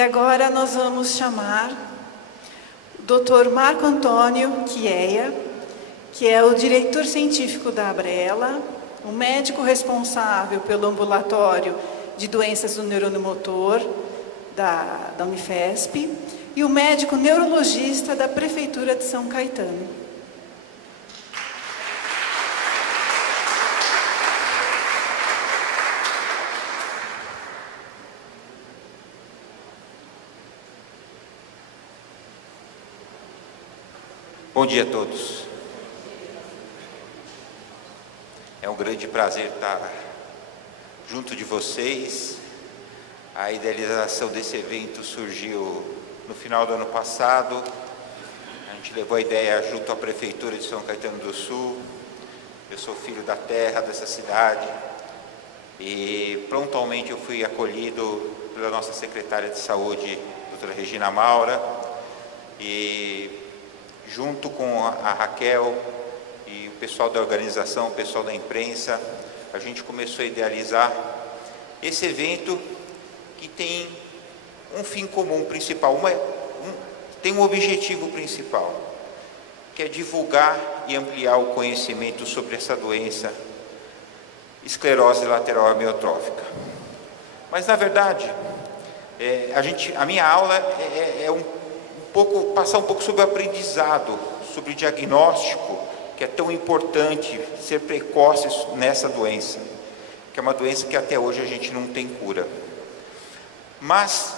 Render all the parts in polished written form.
E agora nós vamos chamar o Dr. Marco Antônio Chiea, que é o diretor científico da Abrela, o médico responsável pelo ambulatório de doenças do neurônio motor da Unifesp e o médico neurologista da Prefeitura de São Caetano. Bom dia a todos. É um grande prazer estar junto de vocês. A idealização desse evento surgiu no final do ano passado. A gente levou a ideia junto à Prefeitura de São Caetano do Sul. Eu sou filho da terra, dessa cidade. E prontamente eu fui acolhido pela nossa secretária de saúde, doutora Regina Maura. E junto com a Raquel e o pessoal da organização, o pessoal da imprensa, a gente começou a idealizar esse evento que tem um fim comum principal, tem um objetivo principal, que é divulgar e ampliar o conhecimento sobre essa doença, esclerose lateral amiotrófica. Mas, na verdade, a minha aula passar um pouco sobre o aprendizado, sobre o diagnóstico, que é tão importante ser precoce nessa doença, que é uma doença que até hoje a gente não tem cura. Mas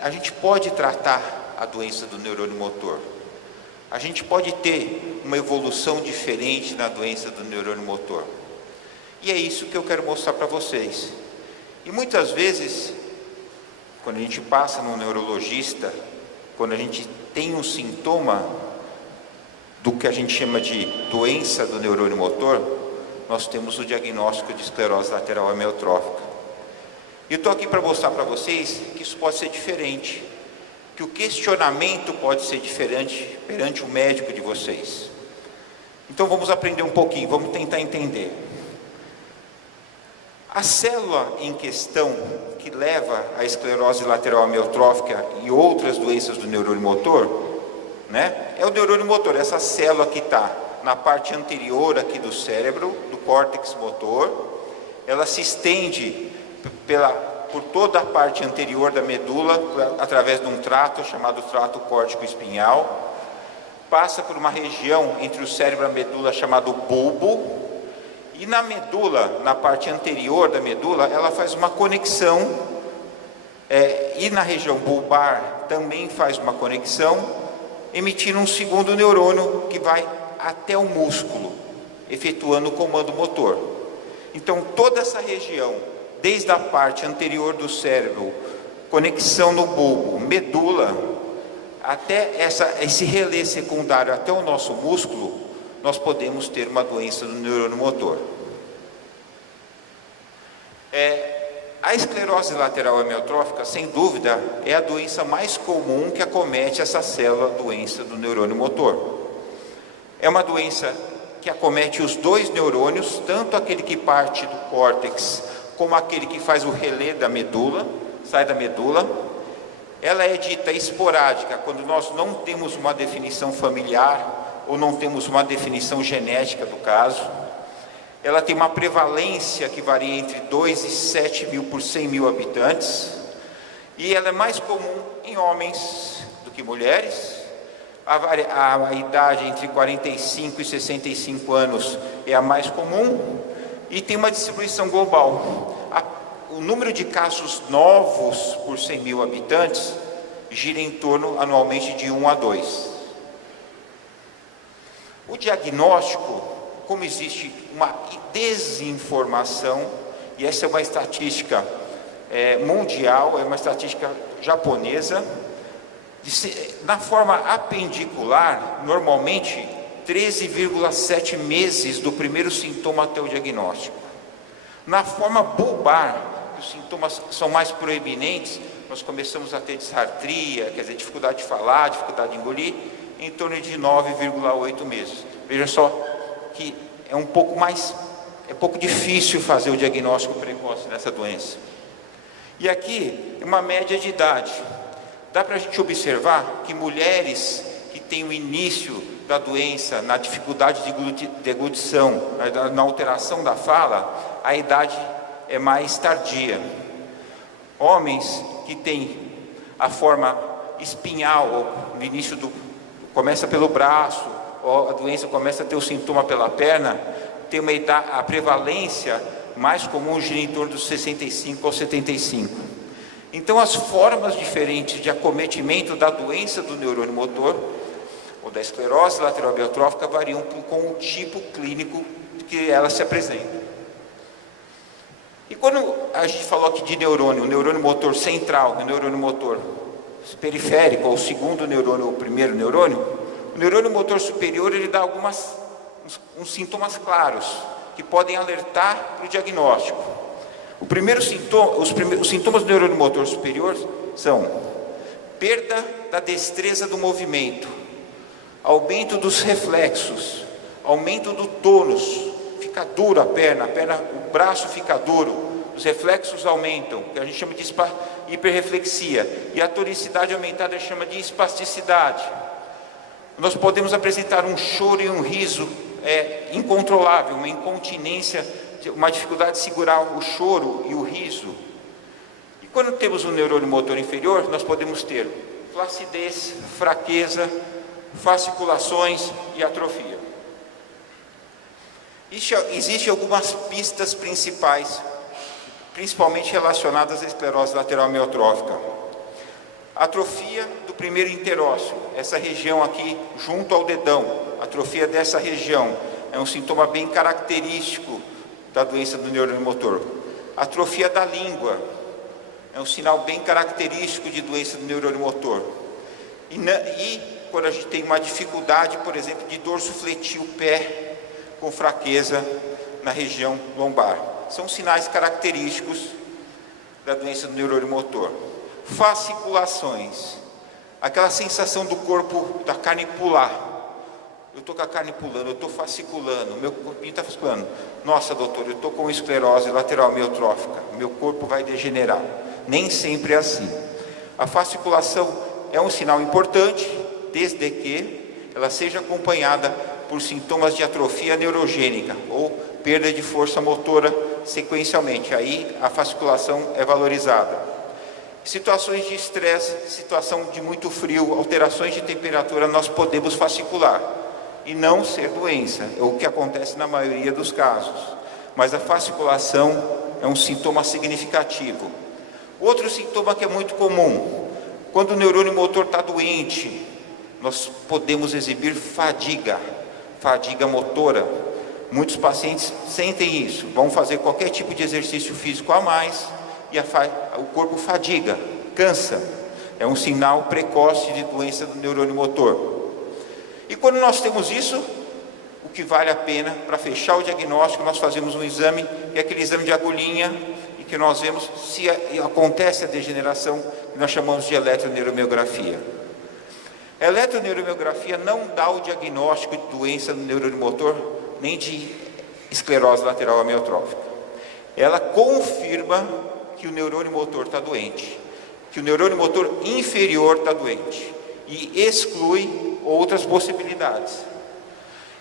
a gente pode tratar a doença do neurônio motor. A gente pode ter uma evolução diferente na doença do neurônio motor. E é isso que eu quero mostrar para vocês. E muitas vezes, quando a gente passa no neurologista, quando a gente tem um sintoma do que a gente chama de doença do neurônio motor, nós temos o diagnóstico de esclerose lateral amiotrófica. E eu estou aqui para mostrar para vocês que isso pode ser diferente, que o questionamento pode ser diferente perante o médico de vocês. Então vamos aprender um pouquinho, vamos tentar entender. A célula em questão que leva à esclerose lateral amiotrófica e outras doenças do neurônio motor, é o neurônio motor, essa célula que está na parte anterior aqui do cérebro, do córtex motor. Ela se estende por toda a parte anterior da medula, através de um trato chamado trato córtico-espinhal, passa por uma região entre o cérebro e a medula chamado bulbo, e na medula, na parte anterior da medula, ela faz uma conexão, e na região bulbar também faz uma conexão, emitindo um segundo neurônio que vai até o músculo, efetuando o comando motor. Então toda essa região, desde a parte anterior do cérebro, conexão no bulbo, medula, até esse relé secundário até o nosso músculo, nós podemos ter uma doença do neurônio motor. A esclerose lateral amiotrófica, sem dúvida, é a doença mais comum que acomete essa célula doença do neurônio motor. É uma doença que acomete os dois neurônios, tanto aquele que parte do córtex, como aquele que faz o relé da medula, sai da medula. Ela é dita esporádica, quando nós não temos uma definição familiar, ou não temos uma definição genética do caso. Ela tem uma prevalência que varia entre 2 e 7 mil por 100 mil habitantes. E ela é mais comum em homens do que mulheres. A idade entre 45 e 65 anos é a mais comum. E tem uma distribuição global. O número de casos novos por 100 mil habitantes gira em torno anualmente de 1 a 2. O diagnóstico, como existe uma desinformação, e essa é uma estatística mundial, é uma estatística japonesa, na forma apendicular, normalmente 13,7 meses do primeiro sintoma até o diagnóstico. Na forma bulbar, os sintomas são mais proeminentes, nós começamos a ter disartria, quer dizer, dificuldade de falar, dificuldade de engolir, em torno de 9,8 meses. Veja só que é um pouco difícil fazer o diagnóstico precoce dessa doença. E aqui é uma média de idade. Dá para a gente observar que mulheres que têm o início da doença, na dificuldade de deglutição, na alteração da fala, a idade é mais tardia. Homens que têm a forma espinhal, no início começa pelo braço, ou a doença começa a ter o sintoma pela perna, tem uma idade, a prevalência mais comum gira em torno dos 65 ou 75. Então, as formas diferentes de acometimento da doença do neurônio motor, ou da esclerose lateral amiotrófica, variam com o tipo clínico que ela se apresenta. E quando a gente falou aqui de neurônio, o neurônio motor central e o neurônio motor periférico, ou o segundo neurônio, ou o primeiro neurônio, o neurônio motor superior, ele dá uns sintomas claros, que podem alertar para o diagnóstico. O primeiro sintoma, os sintomas do neurônio motor superior são perda da destreza do movimento, aumento dos reflexos, aumento do tônus, fica duro a perna, o braço fica duro, os reflexos aumentam, que a gente chama de hiperreflexia, e a tonicidade aumentada a gente chama de espasticidade. Nós podemos apresentar um choro e um riso incontrolável, uma incontinência, uma dificuldade de segurar o choro e o riso. E quando temos um neurônio motor inferior, nós podemos ter flacidez, fraqueza, fasciculações e atrofia. Existem algumas pistas principais, principalmente relacionadas à esclerose lateral amiotrófica. Atrofia do primeiro interósseo, essa região aqui junto ao dedão, atrofia dessa região, é um sintoma bem característico da doença do neurônio motor. Atrofia da língua, é um sinal bem característico de doença do neurônio motor. E quando a gente tem uma dificuldade, por exemplo, de dorsofletir o pé com fraqueza na região lombar. São sinais característicos da doença do neurônio motor. Fasciculações, aquela sensação do corpo, da carne pular. Eu estou com a carne pulando, eu estou fasciculando, meu corpinho está fasciculando. Nossa, doutor, eu estou com esclerose lateral amiotrófica, meu corpo vai degenerar. Nem sempre é assim. A fasciculação é um sinal importante, desde que ela seja acompanhada por sintomas de atrofia neurogênica ou perda de força motora sequencialmente. Aí a fasciculação é valorizada. Situações de estresse, situação de muito frio, alterações de temperatura, nós podemos fascicular e não ser doença, é o que acontece na maioria dos casos. Mas a fasciculação é um sintoma significativo. Outro sintoma que é muito comum, quando o neurônio motor está doente, nós podemos exibir fadiga motora. Muitos pacientes sentem isso, vão fazer qualquer tipo de exercício físico a mais e o corpo fadiga, cansa. É um sinal precoce de doença do neurônio motor. E quando nós temos isso, o que vale a pena para fechar o diagnóstico, nós fazemos um exame, que é aquele exame de agulhinha, e que nós vemos se acontece a degeneração, que nós chamamos de eletroneuromiografia. A eletroneuromiografia não dá o diagnóstico de doença do neurônio motor, nem de esclerose lateral amiotrófica. Ela confirma que o neurônio motor está doente, que o neurônio motor inferior está doente, e exclui outras possibilidades.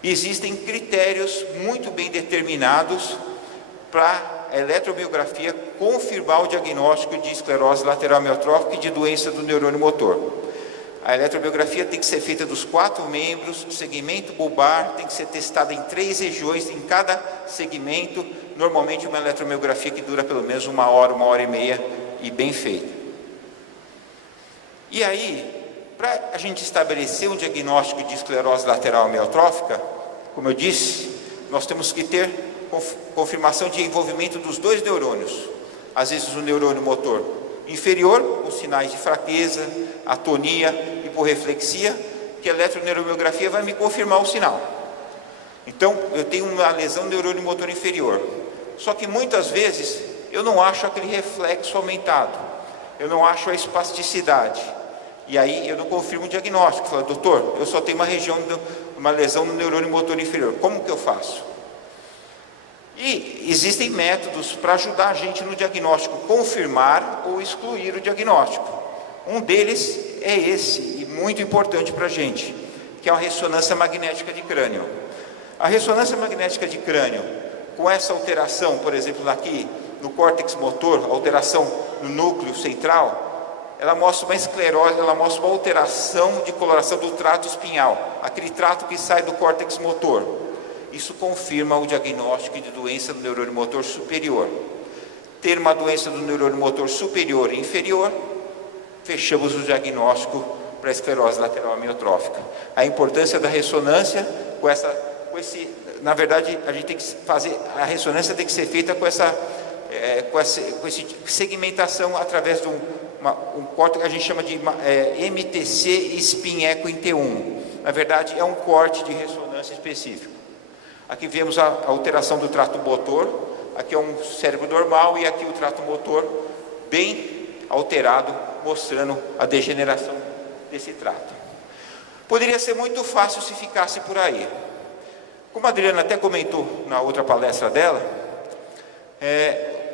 Existem critérios muito bem determinados para a eletromiografia confirmar o diagnóstico de esclerose lateral amiotrófica e de doença do neurônio motor. A eletromiografia tem que ser feita dos 4 membros, o segmento bulbar tem que ser testada em 3 regiões, em cada segmento, normalmente uma eletromiografia que dura pelo menos 1 hora, 1h30 e bem feita. E aí, para a gente estabelecer um diagnóstico de esclerose lateral amiotrófica, como eu disse, nós temos que ter confirmação de envolvimento dos 2 neurônios. Às vezes o neurônio motor inferior, com sinais de fraqueza, atonia, hiporreflexia, que a eletroneuromiografia vai me confirmar o sinal. Então, eu tenho uma lesão do neurônio motor inferior. Só que muitas vezes eu não acho aquele reflexo aumentado, eu não acho a espasticidade. E aí eu não confirmo o diagnóstico. Falo, doutor, eu só tenho uma lesão no neurônio motor inferior. Como que eu faço? E existem métodos para ajudar a gente no diagnóstico, confirmar ou excluir o diagnóstico. Um deles é esse, e muito importante para a gente, que é a ressonância magnética de crânio. A ressonância magnética de crânio, com essa alteração, por exemplo, aqui no córtex motor, alteração no núcleo central, ela mostra uma esclerose, ela mostra uma alteração de coloração do trato espinhal, aquele trato que sai do córtex motor. Isso confirma o diagnóstico de doença do neurônio motor superior. Ter uma doença do neurônio motor superior e inferior, fechamos o diagnóstico para a esclerose lateral amiotrófica. A importância da ressonância, na verdade, a gente tem que fazer, a ressonância tem que ser feita com essa segmentação através de um corte que a gente chama de MTC Spin Echo em T1. Na verdade, é um corte de ressonância específico. Aqui vemos a alteração do trato motor, aqui é um cérebro normal e aqui o trato motor bem alterado, mostrando a degeneração desse trato. Poderia ser muito fácil se ficasse por aí. Como a Adriana até comentou na outra palestra dela,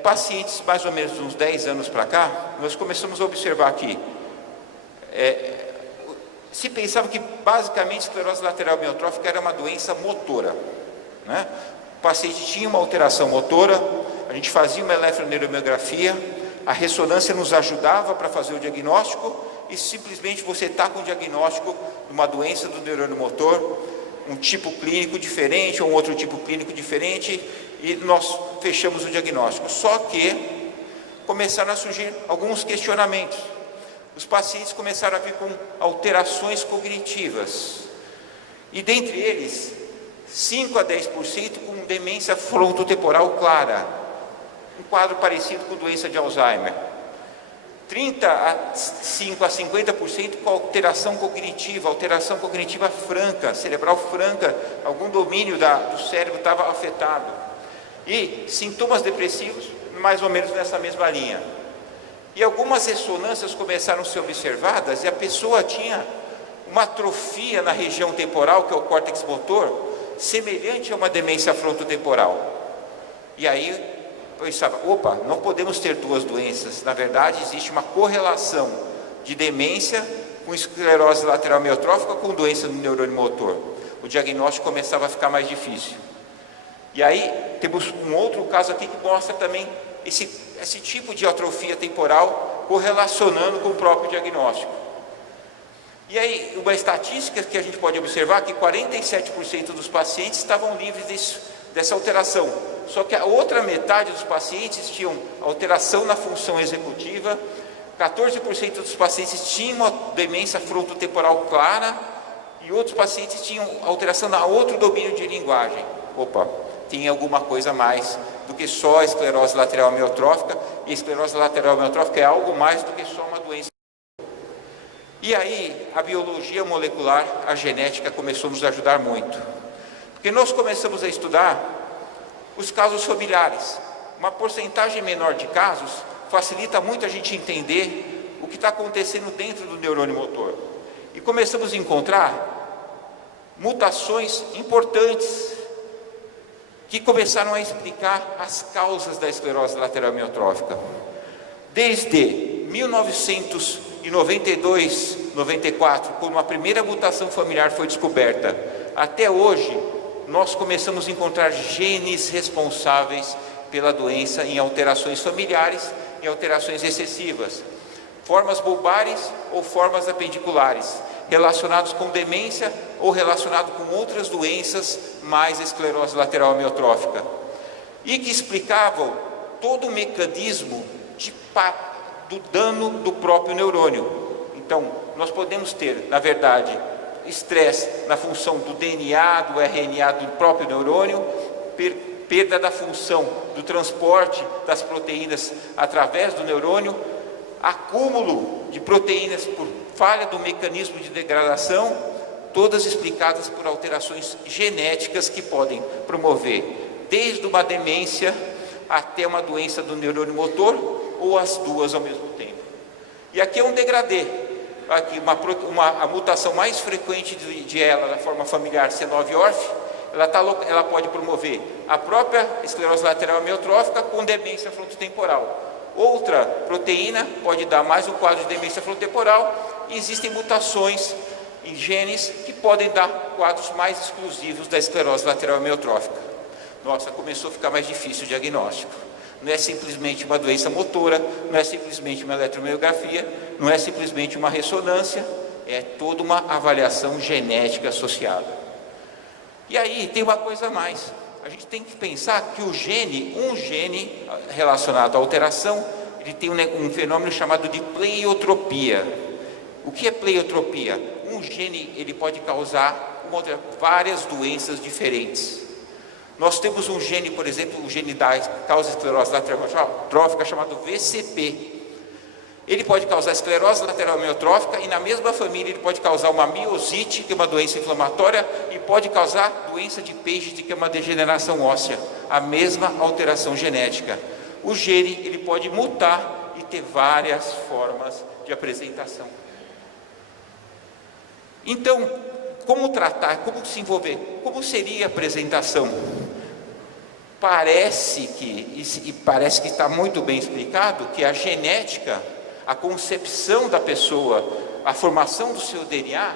pacientes mais ou menos de uns 10 anos para cá, nós começamos a observar que se pensava que basicamente esclerose lateral amiotrófica era uma doença motora, né? O paciente tinha uma alteração motora, a gente fazia uma eletroneuromiografia, a ressonância nos ajudava para fazer o diagnóstico e simplesmente você está com o diagnóstico de uma doença do neurônio motor, um tipo clínico diferente ou um outro tipo clínico diferente, e nós fechamos o diagnóstico. Só que começaram a surgir alguns questionamentos. Os pacientes começaram a vir com alterações cognitivas, e dentre eles 5 a 10% com demência frontotemporal clara, um quadro parecido com doença de Alzheimer. 35 a 50% com alteração cognitiva franca, cerebral franca, algum domínio do cérebro estava afetado. E sintomas depressivos, mais ou menos nessa mesma linha. E algumas ressonâncias começaram a ser observadas e a pessoa tinha uma atrofia na região temporal, que é o córtex motor, semelhante a uma demência frontotemporal. E aí eu pensava, opa, não podemos ter duas doenças. Na verdade, existe uma correlação de demência com esclerose lateral amiotrófica com doença do neurônio motor. O diagnóstico começava a ficar mais difícil. E aí temos um outro caso aqui que mostra também esse tipo de atrofia temporal correlacionando com o próprio diagnóstico. E aí, uma estatística que a gente pode observar que 47% dos pacientes estavam livres dessa alteração. Só que a outra metade dos pacientes tinham alteração na função executiva, 14% dos pacientes tinham uma demência frontotemporal clara e outros pacientes tinham alteração na outro domínio de linguagem. Opa, tem alguma coisa a mais do que só a esclerose lateral amiotrófica, e a esclerose lateral amiotrófica é algo mais do que só uma doença. E aí, a biologia molecular, a genética começou a nos ajudar muito. Porque nós começamos a estudar os casos familiares. Uma porcentagem menor de casos facilita muito a gente entender o que está acontecendo dentro do neurônio motor. E começamos a encontrar mutações importantes que começaram a explicar as causas da esclerose lateral amiotrófica. Desde 1992, 94, quando a primeira mutação familiar foi descoberta, até hoje, nós começamos a encontrar genes responsáveis pela doença em alterações familiares e alterações excessivas, formas bulbares ou formas apendiculares, relacionados com demência ou relacionados com outras doenças, mais esclerose lateral amiotrófica, e que explicavam todo o mecanismo do dano do próprio neurônio. Então, nós podemos ter, na verdade, estresse na função do DNA, do RNA do próprio neurônio, perda da função do transporte das proteínas através do neurônio, acúmulo de proteínas por falha do mecanismo de degradação, todas explicadas por alterações genéticas que podem promover desde uma demência até uma doença do neurônio motor, ou as duas ao mesmo tempo. E aqui é um degradê. Aqui a mutação mais frequente de ela, da forma familiar C9orf, ela pode promover a própria esclerose lateral amiotrófica com demência frontotemporal. Outra proteína pode dar mais um quadro de demência frontotemporal, e existem mutações em genes que podem dar quadros mais exclusivos da esclerose lateral amiotrófica. Nossa, começou a ficar mais difícil o diagnóstico. Não é simplesmente uma doença motora, não é simplesmente uma eletromiografia, não é simplesmente uma ressonância, é toda uma avaliação genética associada. E aí tem uma coisa a mais. A gente tem que pensar que um gene relacionado à alteração, ele tem um fenômeno chamado de pleiotropia. O que é pleiotropia? Um gene ele pode causar várias doenças diferentes. Nós temos um gene, por exemplo, o gene da causa esclerose lateral amiotrófica chamado VCP. Ele pode causar esclerose lateral amiotrófica e na mesma família ele pode causar uma miosite, que é uma doença inflamatória, e pode causar doença de Paget, que é uma degeneração óssea, a mesma alteração genética. O gene ele pode mutar e ter várias formas de apresentação. Então, como tratar, como se envolver, como seria a apresentação? Parece que está muito bem explicado que a genética, a concepção da pessoa, a formação do seu DNA,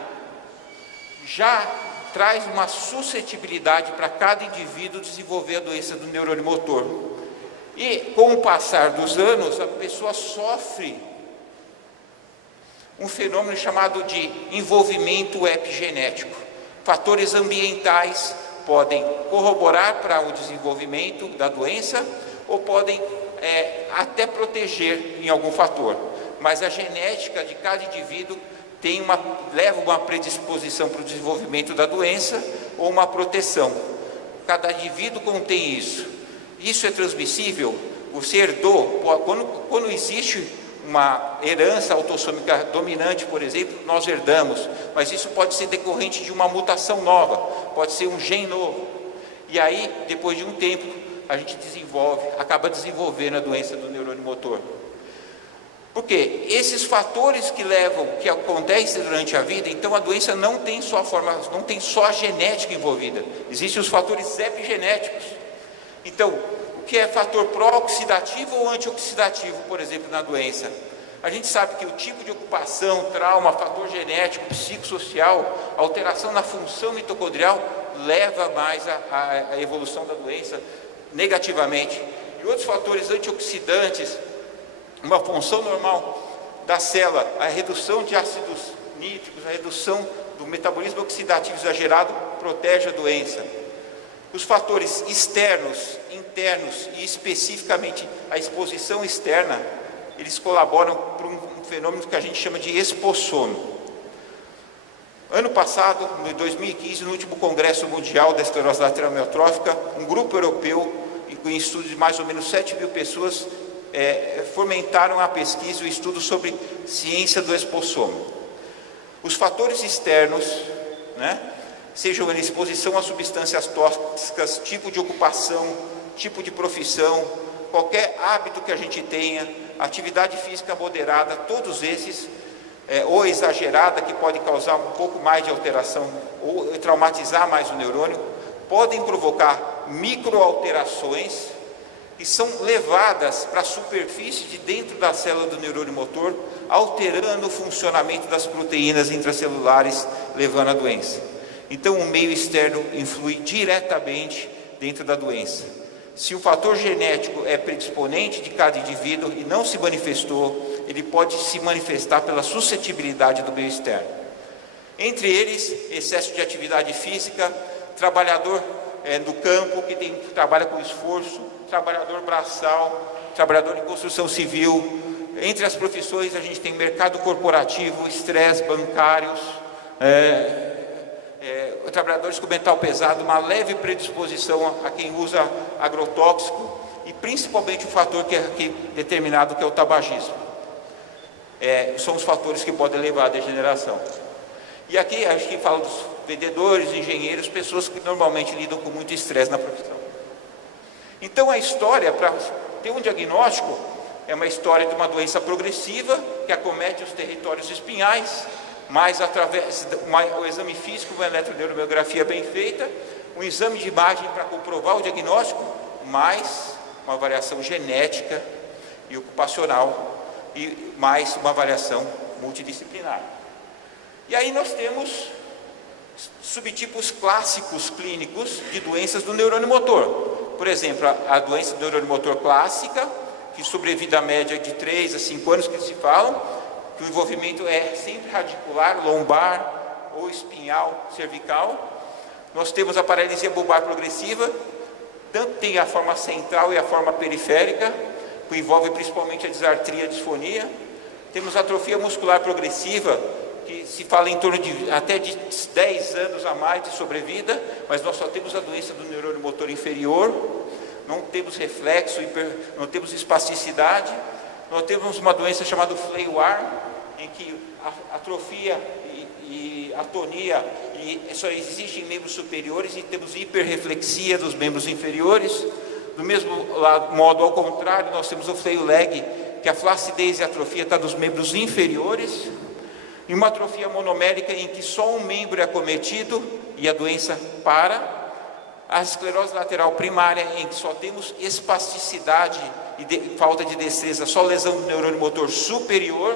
já traz uma suscetibilidade para cada indivíduo desenvolver a doença do neurônio motor. E com o passar dos anos, a pessoa sofre um fenômeno chamado de envolvimento epigenético. Fatores ambientais podem corroborar para o desenvolvimento da doença ou podem até proteger em algum fator. Mas a genética de cada indivíduo leva uma predisposição para o desenvolvimento da doença ou uma proteção. Cada indivíduo contém isso. Isso é transmissível? Você herdou? Quando existe uma herança autossômica dominante, por exemplo, nós herdamos, mas isso pode ser decorrente de uma mutação nova, pode ser um gene novo. E aí, depois de um tempo, a gente acaba desenvolvendo a doença do neurônio motor. Porque esses fatores que acontecem durante a vida, então a doença não tem só a genética envolvida, existem os fatores epigenéticos. Então, o que é fator pró-oxidativo ou antioxidativo, por exemplo, na doença? A gente sabe que o tipo de ocupação, trauma, fator genético, psicossocial, alteração na função mitocondrial leva mais à evolução da doença negativamente. E outros fatores antioxidantes, uma função normal da célula, a redução de ácidos nítricos, a redução do metabolismo oxidativo exagerado protege a doença. Os fatores externos, internos e especificamente a exposição externa, eles colaboram para um fenômeno que a gente chama de expossomo. Ano passado, em 2015, no último Congresso Mundial da Esclerose Lateral Amiotrófica, um grupo europeu, em estudo de mais ou menos 7.000 pessoas, fomentaram a pesquisa e o estudo sobre ciência do expossomo. Os fatores externos, sejam a exposição a substâncias tóxicas, tipo de ocupação, tipo de profissão, qualquer hábito que a gente tenha, atividade física moderada, todos esses, ou exagerada, que pode causar um pouco mais de alteração, ou traumatizar mais o neurônio, podem provocar microalterações que são levadas para a superfície de dentro da célula do neurônio motor, alterando o funcionamento das proteínas intracelulares, levando à doença. Então, o meio externo influi diretamente dentro da doença. Se o fator genético é predisponente de cada indivíduo e não se manifestou, ele pode se manifestar pela suscetibilidade do meio externo. Entre eles, excesso de atividade física, trabalhador do campo que trabalha com esforço, trabalhador braçal, trabalhador de construção civil. Entre as profissões, a gente tem mercado corporativo, estresse, bancários, trabalhadores com metal pesado, uma leve predisposição a quem usa agrotóxico e principalmente o fator que é determinado, que é o tabagismo. São os fatores que podem levar à degeneração. E aqui a gente fala dos vendedores, engenheiros, pessoas que normalmente lidam com muito estresse na profissão. Então a história, para ter um diagnóstico, é uma história de uma doença progressiva que acomete os territórios espinhais, mas através do exame físico, uma eletroneuromiografia bem feita, um exame de imagem para comprovar o diagnóstico, mais uma avaliação genética e ocupacional e mais uma avaliação multidisciplinar. E aí nós temos subtipos clássicos clínicos de doenças do neurônio motor. Por exemplo, a doença do neurônio motor clássica, que sobrevida média de 3 a 5 anos que se falam, que o envolvimento é sempre radicular, lombar ou espinhal, cervical. Nós temos a paralisia bulbar progressiva, tanto tem a forma central e a forma periférica, que envolve principalmente a disartria e a disfonia. Temos a atrofia muscular progressiva, que se fala em torno de até de 10 anos a mais de sobrevida, mas nós só temos a doença do neurônio motor inferior, não temos reflexo, não temos espasticidade, nós temos uma doença chamada Fley-Warm, em que a atrofia e atonia só existem em membros superiores e temos hiperreflexia dos membros inferiores. Do mesmo modo, ao contrário, nós temos o Fley-Leg, que a flacidez e a atrofia está nos membros inferiores, e uma atrofia monomérica em que só um membro é acometido e a doença para. A esclerose lateral primária, em que só temos espasticidade e falta de destreza, só lesão do neurônio motor superior,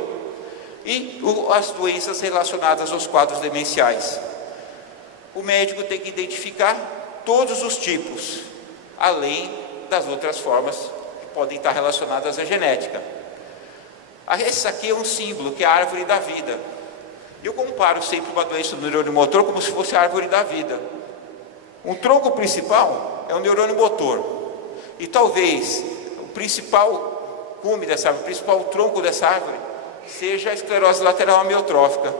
e as doenças relacionadas aos quadros demenciais. O médico tem que identificar todos os tipos, além das outras formas que podem estar relacionadas à genética. Esse aqui é um símbolo, que é a árvore da vida. Eu comparo sempre uma doença do neurônio motor como se fosse a árvore da vida. Um tronco principal é o neurônio motor, e talvez o principal cume dessa árvore, o principal tronco dessa árvore, seja a esclerose lateral amiotrófica.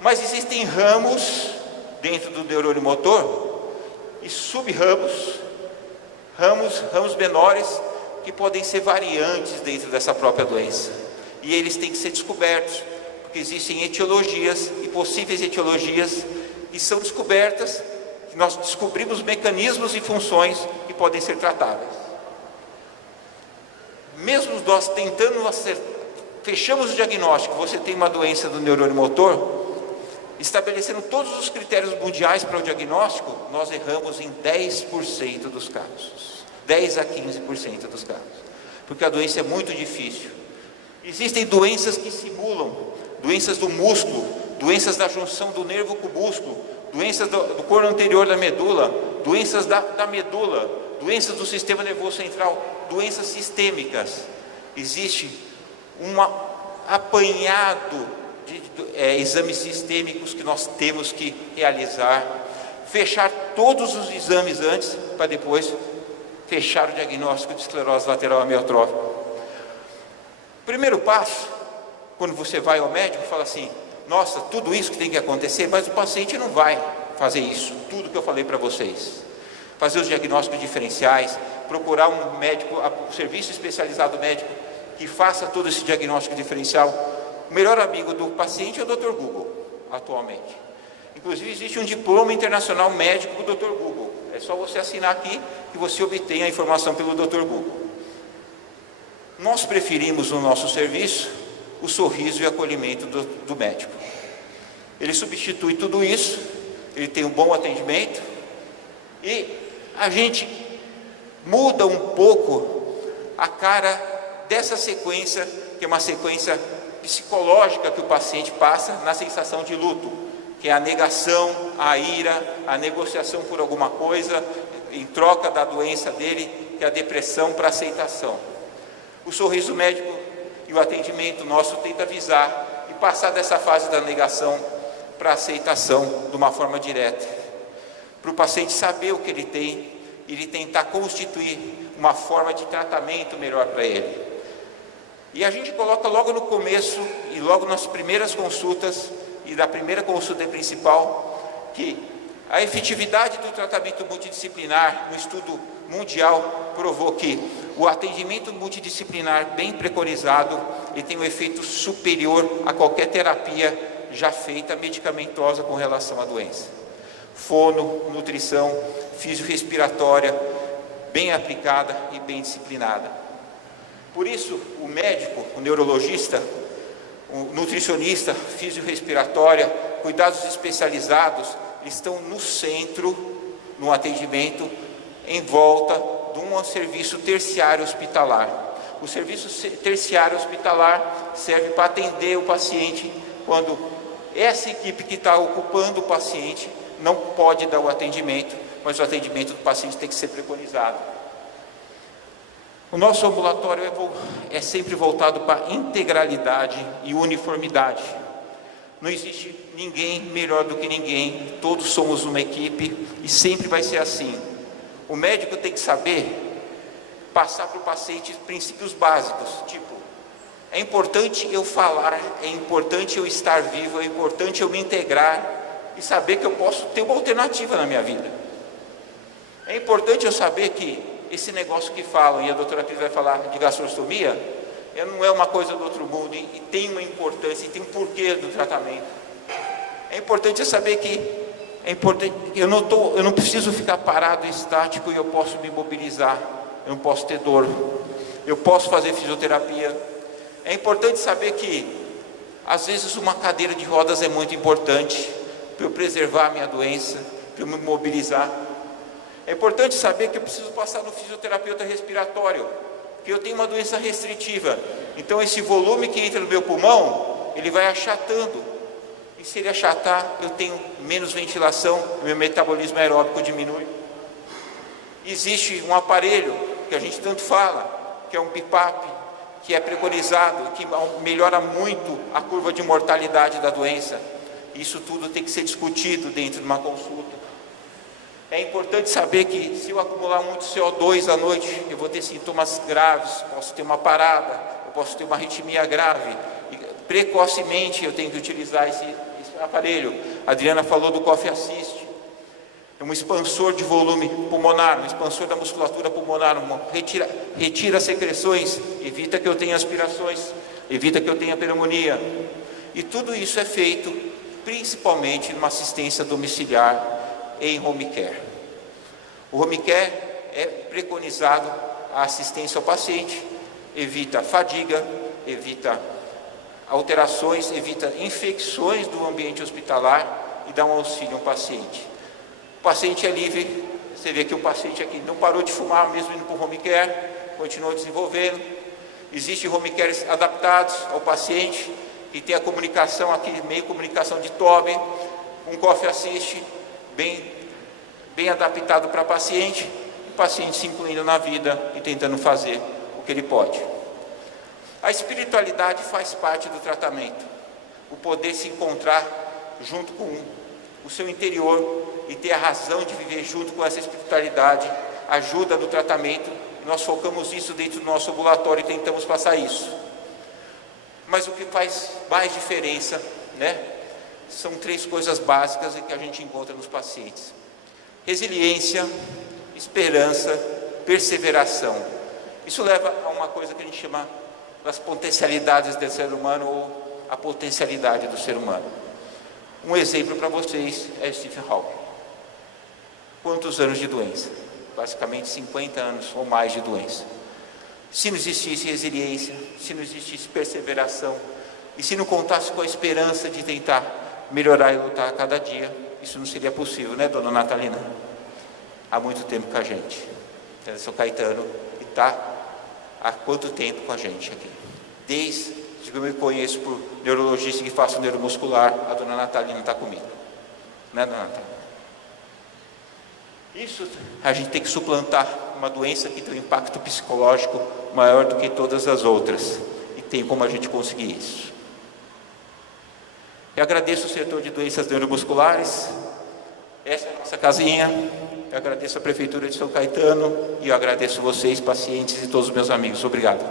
Mas existem ramos dentro do neurônio motor e sub-ramos, ramos menores, que podem ser variantes dentro dessa própria doença. E eles têm que ser descobertos, porque existem etiologias e possíveis etiologias que são descobertas, que nós descobrimos mecanismos e funções que podem ser tratáveis. Mesmo nós tentando fechamos o diagnóstico, você tem uma doença do neurônio motor, estabelecendo todos os critérios mundiais para o diagnóstico, nós erramos em 10% dos casos, 10 a 15% dos casos, porque a doença é muito difícil. Existem doenças que simulam, doenças do músculo, doenças da junção do nervo com o músculo, doenças do corno anterior da medula, doenças da medula, doenças do sistema nervoso central, doenças sistêmicas. Existe um apanhado de exames sistêmicos que nós temos que realizar, fechar todos os exames antes, para depois fechar o diagnóstico de esclerose lateral amiotrófica. Primeiro passo, quando você vai ao médico, fala assim: nossa, tudo isso que tem que acontecer, mas o paciente não vai fazer isso, tudo que eu falei para vocês. Fazer os diagnósticos diferenciais, procurar um médico, um serviço especializado médico que faça todo esse diagnóstico diferencial. O melhor amigo do paciente é o Dr. Google, atualmente. Inclusive existe um diploma internacional médico do Dr. Google. É só você assinar aqui que você obtém a informação pelo Dr. Google. Nós preferimos no nosso serviço o sorriso e acolhimento do médico. Ele substitui tudo isso, ele tem um bom atendimento e a gente muda um pouco a cara dessa sequência, que é uma sequência psicológica que o paciente passa na sensação de luto, que é a negação, a ira, a negociação por alguma coisa em troca da doença dele, que é a depressão para aceitação. O sorriso médico e o atendimento nosso tenta avisar e passar dessa fase da negação para a aceitação de uma forma direta, para o paciente saber o que ele tem e ele tentar constituir uma forma de tratamento melhor para ele. E a gente coloca logo no começo e logo nas primeiras consultas e da primeira consulta principal que a efetividade do tratamento multidisciplinar no estudo mundial provou que o atendimento multidisciplinar bem preconizado ele tem um efeito superior a qualquer terapia já feita medicamentosa com relação à doença. Fono, nutrição, fisiorrespiratória, bem aplicada e bem disciplinada. Por isso, o médico, o neurologista, o nutricionista, fisiorrespiratória, cuidados especializados, eles estão no centro no atendimento em volta de um serviço terciário hospitalar. O serviço terciário hospitalar serve para atender o paciente quando essa equipe que está ocupando o paciente não pode dar o atendimento, mas o atendimento do paciente tem que ser preconizado. O nosso ambulatório é sempre voltado para integralidade e uniformidade. Não existe ninguém melhor do que ninguém, todos somos uma equipe e sempre vai ser assim. O médico tem que saber passar para o paciente princípios básicos, tipo, é importante eu falar, é importante eu estar vivo, é importante eu me integrar e saber que eu posso ter uma alternativa na minha vida. É importante eu saber que esse negócio que falam, e a doutora Cris vai falar de gastrostomia, não é uma coisa do outro mundo e tem uma importância, e tem um porquê do tratamento. É importante eu saber que eu não preciso ficar parado e estático e eu posso me mobilizar, eu não posso ter dor, eu posso fazer fisioterapia. É importante saber que às vezes uma cadeira de rodas é muito importante para eu preservar a minha doença, para eu me mobilizar. É importante saber que eu preciso passar no fisioterapeuta respiratório, que eu tenho uma doença restritiva, então esse volume que entra no meu pulmão, ele vai achatando, e se ele achatar, eu tenho menos ventilação, meu metabolismo aeróbico diminui. Existe um aparelho, que a gente tanto fala, que é um BiPAP, que é preconizado, que melhora muito a curva de mortalidade da doença. Isso tudo tem que ser discutido dentro de uma consulta. É importante saber que se eu acumular muito CO2 à noite, eu vou ter sintomas graves, posso ter uma parada, eu posso ter uma arritmia grave. E precocemente eu tenho que utilizar esse aparelho. A Adriana falou do Coffee Assist. É um expansor de volume pulmonar, um expansor da musculatura pulmonar, retira secreções, evita que eu tenha aspirações, evita que eu tenha pneumonia. E tudo isso é feito principalmente numa assistência domiciliar em home care. O home care é preconizado a assistência ao paciente, evita fadiga, evita alterações, evita infecções do ambiente hospitalar e dá um auxílio ao paciente. O paciente é livre, você vê que o paciente aqui não parou de fumar mesmo indo para o home care, continuou desenvolvendo. Existem home cares adaptados ao paciente, que tem a comunicação aqui, meio comunicação de Tobin, um Coffee Assist, bem adaptado para o paciente se incluindo na vida e tentando fazer o que ele pode. A espiritualidade faz parte do tratamento, o poder se encontrar junto com o seu interior e ter a razão de viver junto com essa espiritualidade, ajuda no tratamento. Nós focamos isso dentro do nosso ambulatório e tentamos passar isso. Mas o que faz mais diferença, são 3 coisas básicas que a gente encontra nos pacientes: resiliência, esperança, perseveração. Isso leva a uma coisa que a gente chama das potencialidades do ser humano, ou a potencialidade do ser humano. Um exemplo para vocês é Stephen Hawking. Quantos anos de doença? Basicamente 50 anos ou mais de doença. Se não existisse resiliência, se não existisse perseveração, e se não contasse com a esperança de tentar melhorar e lutar a cada dia, isso não seria possível, né, dona Natalina? Há muito tempo com a gente. Então, São Caetano está há quanto tempo com a gente aqui? Desde que eu me conheço por neurologista que faço neuromuscular, a dona Natalina está comigo. Né, dona Natalina? Isso a gente tem que suplantar uma doença que tem um impacto psicológico maior do que todas as outras. E tem como a gente conseguir isso. Eu agradeço o setor de doenças neuromusculares. Essa é a nossa casinha. Eu agradeço a Prefeitura de São Caetano. E eu agradeço vocês, pacientes e todos os meus amigos. Obrigado.